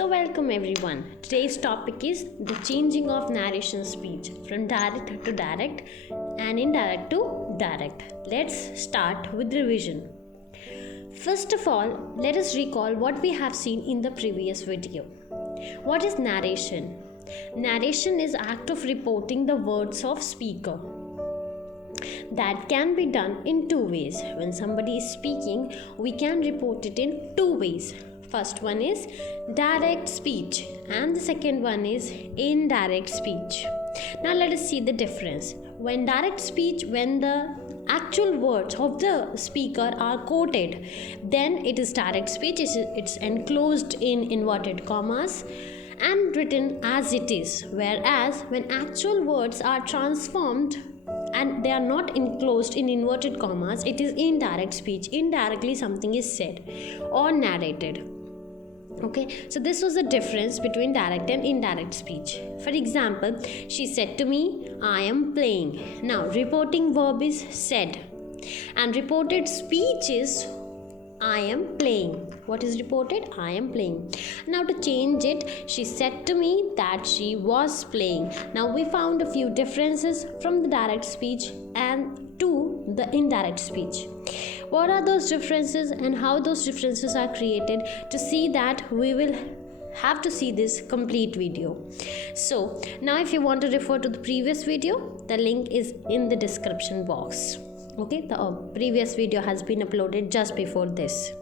Welcome everyone. Today's topic is the changing of narration speech from direct to direct and indirect to direct. Let's start with revision. First of all, let us recall what we have seen in the previous video. What is narration? Narration is act of reporting the words of speaker. That can be done in two ways. When somebody is speaking, we can report it in two ways. First one is direct speech and the second one is indirect speech. Now let us see the difference. When direct speech, when the actual words of the speaker are quoted, then it is direct speech. It's enclosed in inverted commas and written as it is. Whereas when actual words are transformed and they are not enclosed in inverted commas, it is indirect speech. Indirectly something is said or narrated. Okay, so this was the difference between direct and indirect speech. For example, she said to me, I am playing. Now, reporting verb is said and reported speech is I am playing. What is reported? I am playing. Now to change it, she said to me that she was playing. Now we found a few differences from the direct speech and to the indirect speech. What are those differences and how those differences are created? To see that, we will have to see this complete video. So now if you want to refer to the previous video, the link is in the description box. Okay, the previous video has been uploaded just before this.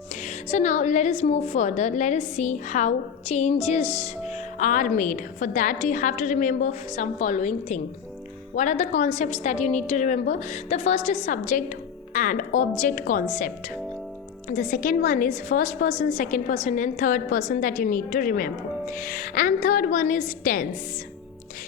So now let us move further. Let us see how changes are made. For that you have to remember some following thing. What are the concepts that you need to remember? The first is subject and object concept. The second one is first person, second person and third person that you need to remember. And third one is tense.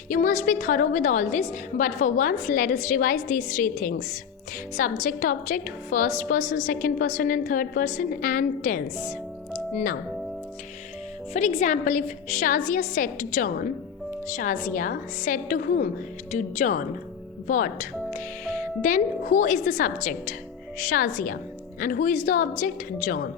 You must be thorough with all this, but for once let us revise these three things. Subject, object, first person, second person and third person, and tense. Now, for example, if Shazia said to John, Shazia said to whom? To John. What? Then who is the subject? Shazia. And who is the object? John.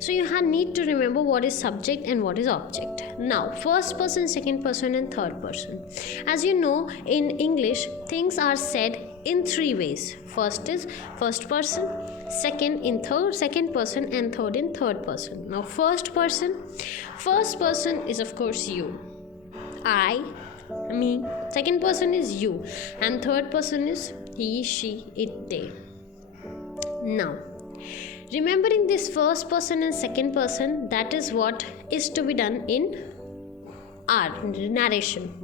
So you need to remember what is subject and what is object. Now, first person, second person and third person. As you know, in English, things are said in three ways. First is first person, second in second person and third in third person. Now, first person is of course you. I, me. Second person is you. And third person is he, she, it, they. Now, remembering this first person and second person, that is what is to be done in our narration.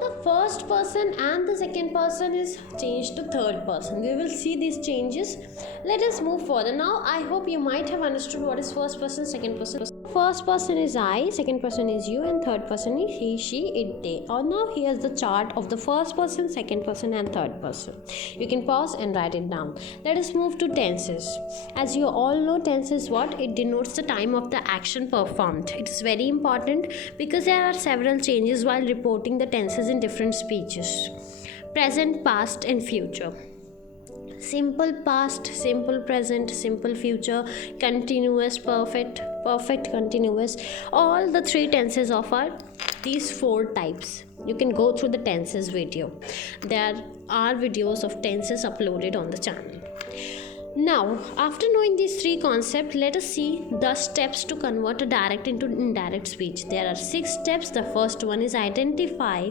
The first person and the second person is changed to third person. We will see these changes. Let us move further. Now, I hope you might have understood what is first person, second person. First person is I, second person is you, and third person is he, she, it, they. Now here's the chart of the first person, second person, and third person. You can pause and write it down. Let us move to tenses. As you all know, tense is what? It denotes the time of the action performed. It is very important because there are several changes while reporting the tenses in different speeches. Present, past, and future. Simple past, simple present, simple future, continuous, perfect, perfect continuous. All the three tenses of these four types. You can go through the tenses video. There are videos of tenses uploaded on the channel. Now, after knowing these three concepts, let us see the steps to convert a direct into indirect speech. There are 6 steps. The first one is identify.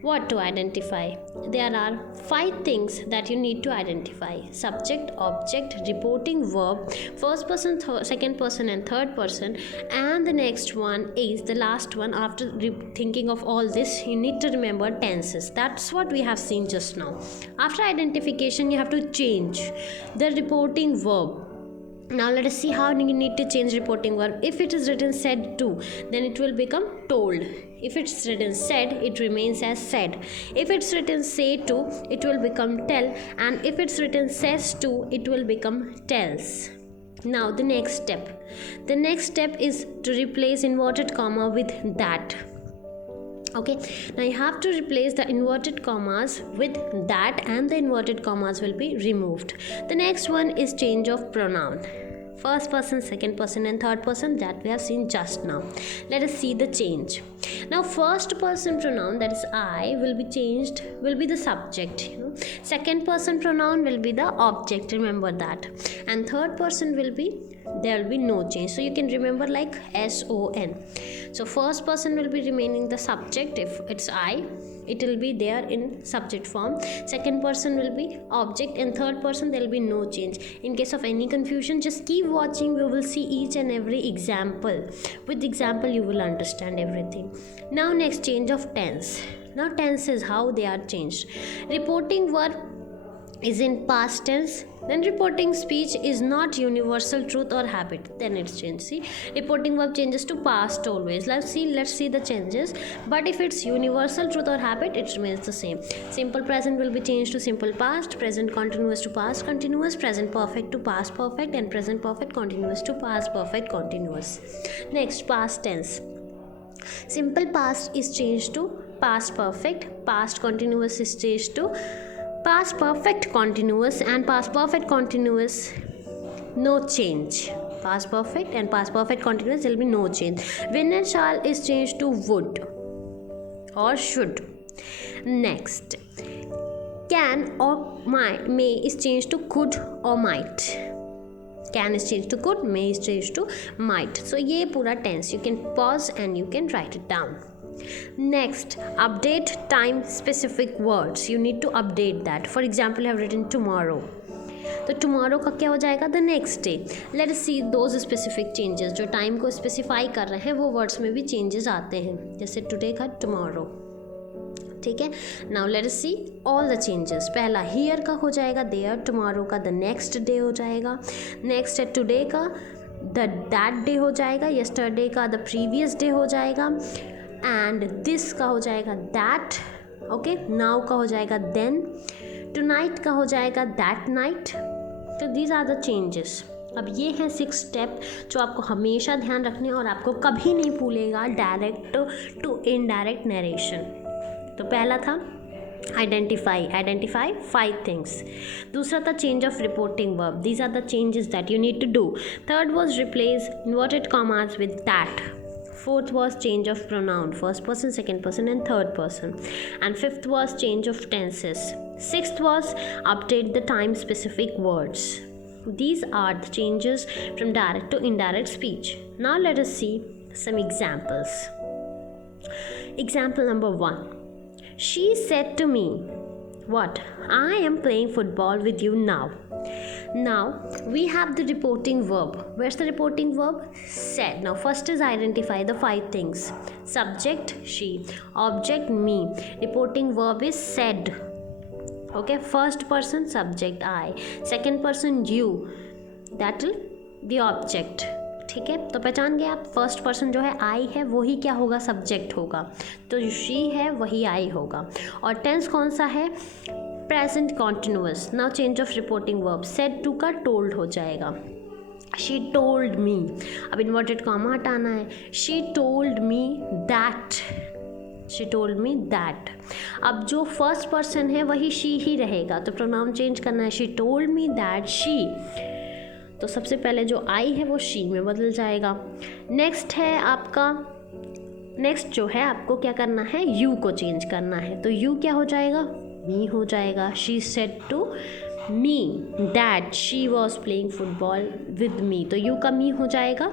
What to identify? There are 5 things that you need to identify. Subject, object, reporting verb, first person, second person and third person. And the next one is the last one. After thinking of all this, you need to remember tenses. That's what we have seen just now. After identification, you have to change the reporting verb. Now let us see how you need to change reporting verb. If it is written said to, then it will become told. If it's written said, it remains as said. If it's written say to, it will become tell. And if it's written says to, it will become tells. Now the next step. The next step is to replace inverted comma with that. Okay, now you have to replace the inverted commas with that and the inverted commas will be removed. The next one is change of pronoun. first person, second person and third person that we have seen just now. Let us see the change. Now first person pronoun, that is I, will be changed, will be the subject, second person pronoun will be the object, remember that, and third person will be, there will be no change, so you can remember like SON. So first person will be remaining the subject, if it's I it will be there in subject form, second person will be object, and third person there will be no change. In case of any confusion, just keep watching, we will see each and every example. With example you will understand everything. Now next, change of tense. Now tenses, how they are changed. Reporting verb is in past tense, then reporting speech is not universal truth or habit, then it's changed. See, reporting verb changes to past always. Let's see the changes. But if it's universal truth or habit, it remains the same. Simple present will be changed to simple past, present continuous to past continuous, present perfect to past perfect, and present perfect continuous to past perfect continuous. Next, past tense. Simple past is changed to past perfect, past continuous is changed to past perfect continuous, and past perfect continuous no change. Past perfect and past perfect continuous, there will be no change. Will and shall is changed to would or should. Next, can or may is changed to could or might. Can is changed to could, may is changed to might. So ये पूरा tense, you can pause and you can write it down. Next, update time specific words. You need to update that. For example, I have written tomorrow. तो tomorrow का क्या हो जाएगा? The next day. Let us see those specific changes. जो time को specify कर रहे हैं वो words में भी changes आते हैं. जैसे today का tomorrow. ठीक है. Now let us see all the changes. पहला here का हो जाएगा there, tomorrow का the next day हो जाएगा. Next है today का the that day हो जाएगा, yesterday का the previous day हो जाएगा. एंड दिस का हो जाएगा दैट, ओके. नाउ का हो जाएगा देन, टुनाइट का हो जाएगा दैट नाइट. तो दीज आर द चेंजेस. अब ये हैं 6 स्टेप जो आपको हमेशा ध्यान रखने और आपको कभी नहीं भूलेगा डायरेक्ट टू इनडायरेक्ट नरेशन. तो पहला था आइडेंटिफाई 5 थिंग्स. दूसरा था change of reporting verb. These are the changes that you need to do. Third was replace inverted commas with that. Fourth was change of pronoun, first person, second person and third person. And fifth was change of tenses. Sixth was update the time specific words. These are the changes from direct to indirect speech. Now let us see some examples. Example number 1. She said to me, what? I am playing football with you now. Now we have the reporting verb. Where's the reporting verb? Said. Now first is identify the 5 things. Subject she, object me, reporting verb is said. Okay, first person subject I, second person you, that will be object. ठीक है, तो पहचान गए आप. First person जो है आई है वही क्या होगा? सब्जेक्ट होगा. तो जो शी है वही आई होगा. और टेंस कौन सा है? Present continuous. Now change of reporting verb. Said to का टोल्ड हो जाएगा. She told me. अब इन्वर्टेड कॉमा हटाना है. She told me that. She told me that. अब जो फर्स्ट पर्सन है वही शी ही रहेगा, तो प्रोनाउन चेंज करना है. She told me that she. तो सबसे पहले जो आई है वो शी में बदल जाएगा. नेक्स्ट है आपका, नेक्स्ट जो है आपको क्या करना है? यू को चेंज करना है. तो यू क्या हो जाएगा? मी हो जाएगा. She said to me that she was playing football with me. तो यू का मी हो जाएगा.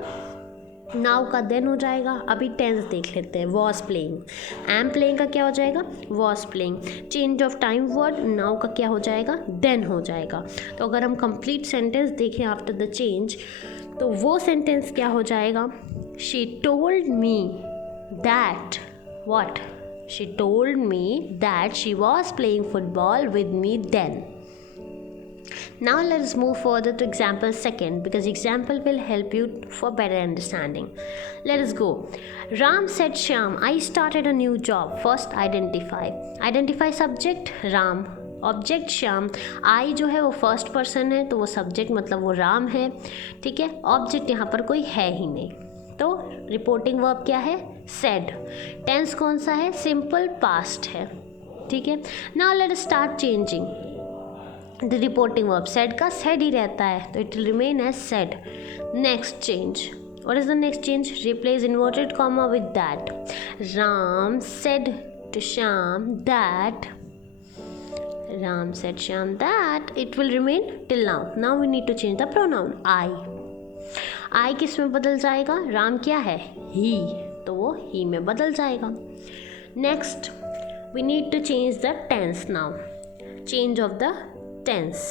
नाउ का देन हो जाएगा. अभी टेंस देख लेते हैं. वॉज प्लेइंग, एम प्लेइंग का क्या हो जाएगा? Was playing. Change of time word, now का क्या हो जाएगा? देन हो जाएगा. तो अगर हम कंप्लीट सेंटेंस देखें आफ्टर द चेंज, तो वो सेंटेंस क्या हो जाएगा? She told me that what? She told me that she was playing football with me then. Now let us move further to example second, because example will help you for better understanding. Let us go. Ram said Shyam, I started a new job. First identify. Identify subject Ram, object Shyam. I जो है वो first person है तो वो subject मतलब वो राम है. ठीक है, ऑब्जेक्ट यहाँ पर कोई है ही नहीं. तो रिपोर्टिंग वर्ब क्या है? सेड. टेंस कौन सा है? सिंपल पास्ट है. ठीक है. Now let us start changing. The reporting verb said का said ही रहता है, तो it will remain as said. Next change. What is the next change? Replace inverted comma with that. Ram said to Shyam that. Ram said Shyam that. It will remain till now. Now we need to change the pronoun I. I किस में बदल जाएगा? राम क्या है? He. तो वो he में बदल जाएगा. Next, we need to change the tense now. Change of the tense.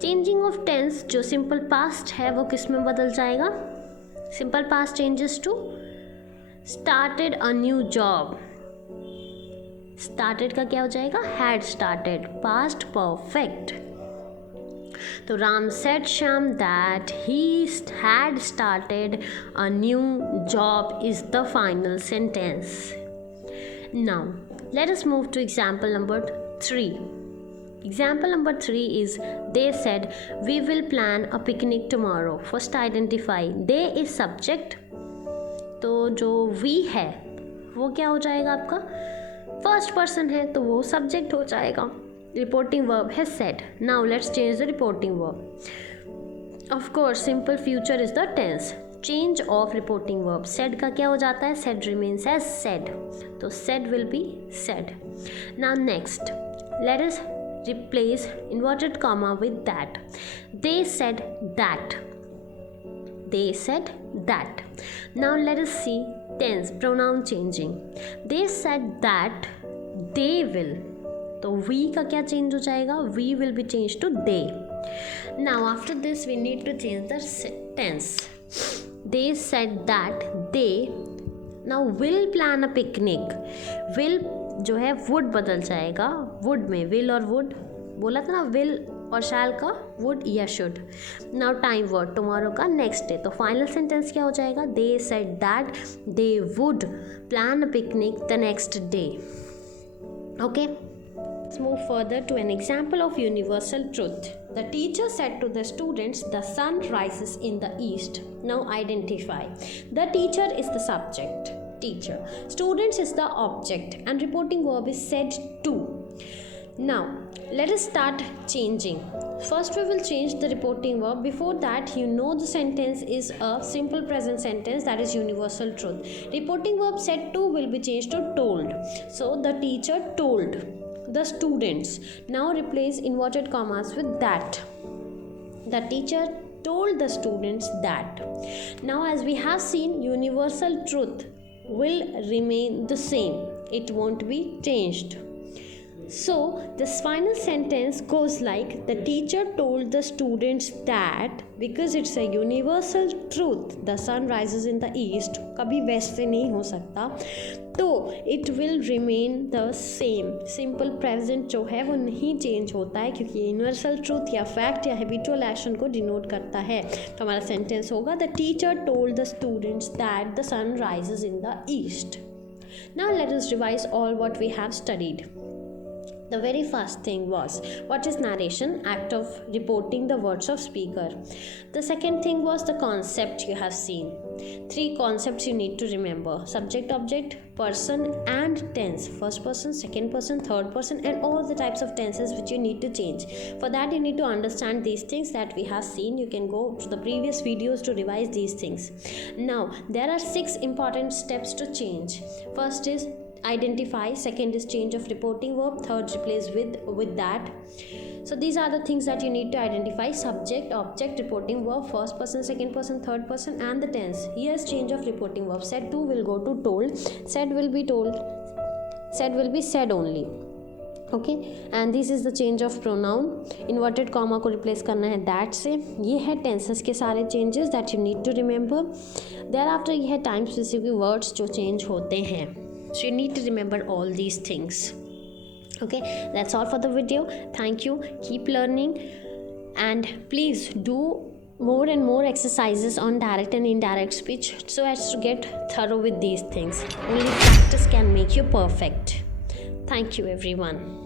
Changing of tense जो सिंपल पास्ट है वो किस में बदल जाएगा? Simple past changes to started a new job. Started का क्या हो जाएगा? Had started. Past perfect. तो Ram said Shyam that he had started a new job is the final sentence. Now let us move to example number 3. Example number 3 is they said we will plan a picnic tomorrow. First identify. They is subject. तो जो we है वो क्या हो जाएगा आपका? First person है तो वो सब्जेक्ट हो जाएगा. रिपोर्टिंग वर्ब है said. Now let's change the reporting verb. Of course simple future is the tense. Change of reporting verb. Said का क्या हो जाता है? Said remains as said. तो said will be said. Now next let us replace inverted comma with that. They said that. They said that. Now let us see tense pronoun changing. They said that they will. तो we का क्या change हो जाएगा? We will be changed to they. Now after this we need to change the tense. They said that they now will plan a picnic. Will जो है would बदल जाएगा would में. विल और वुड बोला था ना, विल और शैल का वुड या should. Now time word tomorrow का नेक्स्ट डे. तो फाइनल सेंटेंस क्या हो जाएगा? They said that they would plan a picnic the next day. Okay, let's move further to an example of universal truth. The teacher said to the students, the sun rises in the east. Now identify. The teacher is the subject. Teacher. Students is the object and reporting verb is said to. Now let us start changing. First we will change the reporting verb. Before that, you know the sentence is a simple present sentence, that is universal truth. Reporting verb said to will be changed to told. So the teacher told the students. Now replace inverted commas with that. The teacher told the students that. Now as we have seen, universal truth will remain the same. It won't be changed. So this final sentence goes like, the teacher told the students that, because it's a universal truth, the sun rises in the east, कभी west से नहीं हो सकता, तो it will remain the same. Simple present जो है वो नहीं change होता है, क्योंकि universal truth या fact या habitual action को denote करता है. तो हमारा sentence होगा, the teacher told the students that the sun rises in the east. Now let us revise all what we have studied. The very first thing was, what is narration? Act of reporting the words of speaker. The second thing was the concept you have seen. 3 concepts you need to remember: subject, object, person and tense. First person, second person, third person, and all the types of tenses which you need to change. For that you need to understand these things that we have seen. You can go to the previous videos to revise these things. Now there are 6 important steps to change. First is identify, second is change of reporting verb, third replace with that. So these are the things that you need to identify: subject, object, reporting verb, first person, second person, third person, and the tense. Here's change of reporting verb. Said to will go to told, said will be told, said will be said only. Okay, and this is the change of pronoun. Inverted comma को replace करना है that से. ये है tenses के सारे changes that you need to remember. Thereafter ये है time specific words जो change होते हैं. So you need to remember all these things. Okay, that's all for the video. Thank you. Keep learning and please do more and more exercises on direct and indirect speech so as to get thorough with these things. Only practice can make you perfect. Thank you everyone.